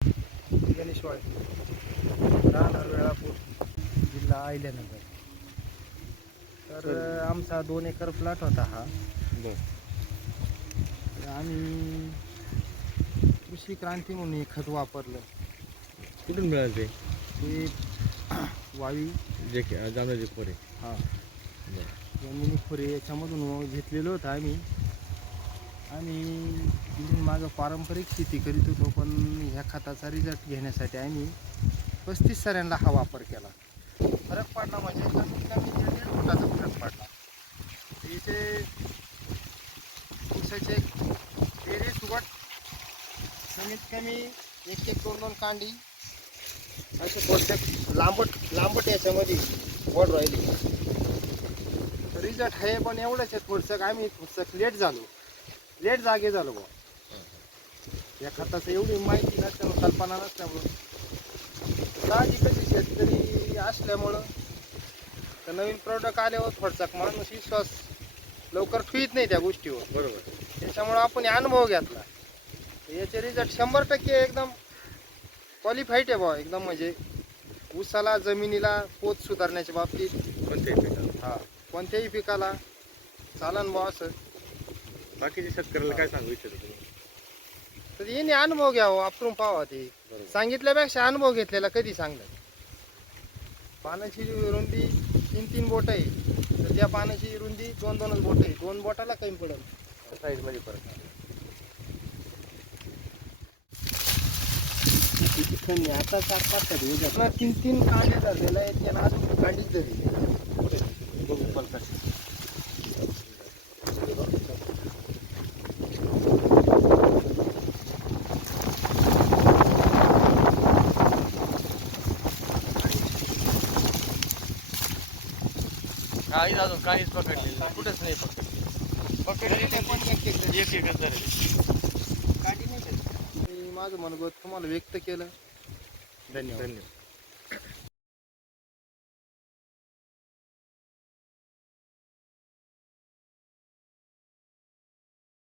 गणेश वाळे, राहणार वेळापूर, जिल्हा अहिल्यानगर. तर आमचा 2 एकर प्लॉट होता हा. बरं. तर आम्ही कृषी क्रांती म्हणून हे खत वापरलं. कुठून मिळालं ते? ते वावी जे जांभळाचे खोरे. हा बरं. जमिनी खोरे याच्यामधून घेतलेलं होतं आम्ही. इथून मागं पारंपरिक शेती करीत होतो, पण ह्या खताचा रिझल्ट घेण्यासाठी आम्ही 35 सऱ्यांना हा वापर केला. फरक पडला म्हणजे कमीत कमी 1.5 फुटाचा फरक पडला. इथे ऊसाचे पेरे सुगट कमीत कमी 1-1, 2-2 कांडी असे थोडक्यात लांबट याच्यामध्ये वड राहिली. रिझल्ट आहे, पण एवढंच आहे थोडंसं आम्ही लेट जागे झालो बुवा. या खताचं एवढी माहिती नसल्यामुळे, कल्पना नसल्यामुळं, साहजिकच शेतकरी असल्यामुळं तर नवीन प्रोडक्ट आल्यावर थोडसा माणूस विश्वास लवकर ठेवीत नाही त्या गोष्टीवर. बरोबर. त्याच्यामुळं आपण अनुभव घेतला. याचे रिझल्ट 100% एकदम क्वालिफाईड आहे बुवा. एकदम म्हणजे ऊसाला, जमिनीला पोत सुधारण्याच्या बाबतीत कोणत्याही पिकाला. हा कोणत्याही पिकाला चालन बुवा असं. बाकीच्या शेतकऱ्याला काय सांगू इच्छिता तुम्ही? तर याने अनुभव घ्यावा, वापरून पाहावा. ते बरोबर. सांगितल्यापेक्षा अनुभव घेतलेला कधी चांगला. पानाची रुंदी 3-3 बोट आहे, तर त्या पानाची रुंदी 2-2 बोट आहे. 2 बोटाला कमी पडेल साईजमध्ये फरक. आता 4-5 दिवस 3-3 कांडे धरलेला आहे. त्याला अजून कांडीच धरली. बघू फरक. काहीच अजून काहीच पकडलेलं कुठेच नाही पकडलेले पण एक एकच धरले. कांडी नाही धरली. मी माझं मनोगत तुम्हाला व्यक्त केलं. धन्यवाद. धन्यवाद.